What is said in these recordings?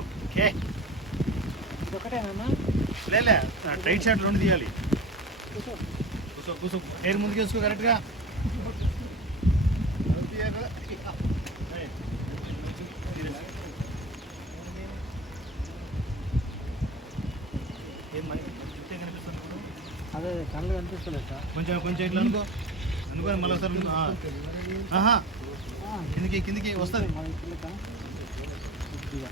Okay. లేలే tight shirt రెండు తీయాలి. కూసో కూసో హెయిర్ ముందుకు వేసుకో కరెక్ట్గా. అదే కళ్ళు కనిపిస్తలేదు సార్. కొంచెం కొంచెం ఇట్లా అనుకో. అనుకో మళ్ళీ. ఆహా. కిందికి కిందికి వస్తుంది. ఇట్లా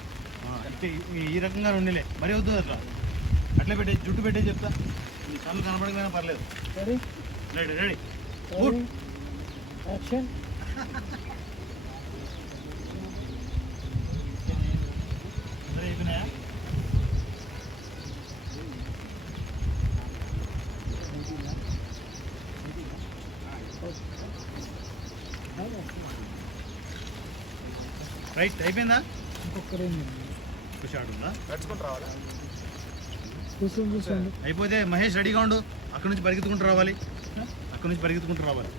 ఈ రకంగా ఉండలే మరి వద్దు అట్లా. అట్లా పెట్టే జుట్టు పెట్టే చెప్తా. కళ్ళు కనపడకపోయినా పర్లేదు. Ready ready ready ready action సరే అయిపోయినాయా రైట్ అయిపోయిందా? అయిపోతే మహేష్ రెడీగా ఉండు. అక్కడ నుంచి పరిగెత్తుకుంటూ రావాలి. అక్కడ నుంచి పరిగెత్తుకుంటూ రావాలి.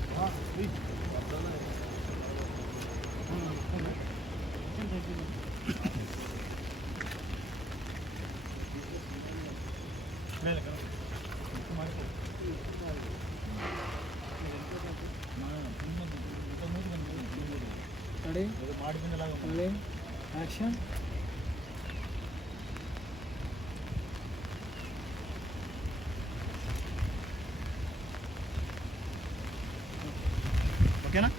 రెడీ రెడీ యాక్షన్ ఓకేనా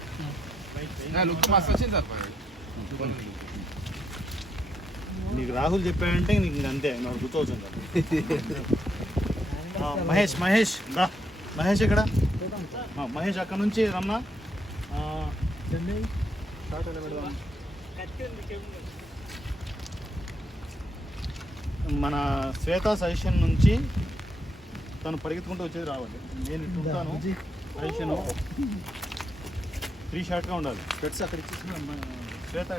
వచ్చింది నీకు రాహుల్ చెప్పాడంటే నీకు ఇంక అంతే నాకు గుర్తవుతుంది ఆ, మహేష్ మహేష్ రా. మహేష్ ఇక్కడ మహేష్ అక్కడ నుంచి రమ్మా చెన్నై షాట్ ఎలా పెడదాం? మన శ్వేత సజెషన్ నుంచి తను పరిగెత్తుకుంటూ వచ్చేది రావాలి. నేను ఇటు ఉంటాను. సజెషన్ త్రీ షార్ట్గా ఉండాలి. స్పెట్స్ అక్కడ శ్వేత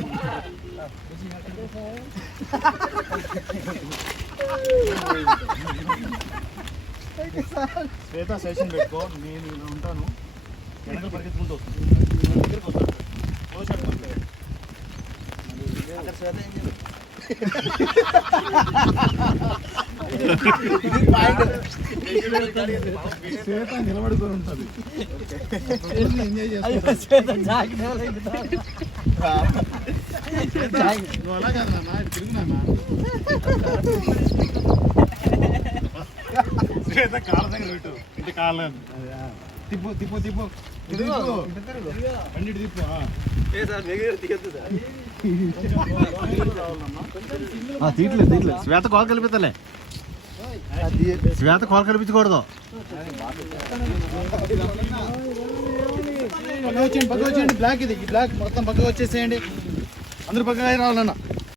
శ్వేత సెషన్ పెట్టుకో నేను ఇలా ఉంటాను. వెనక పరిగెత్తుకుంటూ వస్తుంది దగ్గరికి వస్తాడు క్లోజ్ షాట్ పంపాడు అక్కడ శ్వేత ఏం చేయదు శ్వేత నిలబడుకొని ఉంటుంది. నువ్వు అలా కాదు నాన్న ఇటు శ్వేత కాళ్ళ దగ్గర పెట్టు. ఇటు కాళ్ళ. తిప్పు తిప్పు తిప్పు. ఇటు తిప్పు. బండి ఇటు తిప్పు ఆ. తీట్లేదు తీట్లేదు. శ్వేత కాల్ కలిపితలే. శ్వేత కాల్ కల్పించకూడదు. పక్క వచ్చేయండి బ్లాక్ ఇది బ్లాక్ మొత్తం పక్కకు వచ్చేసేయండి. అందరూ పక్కగా రావాలన్న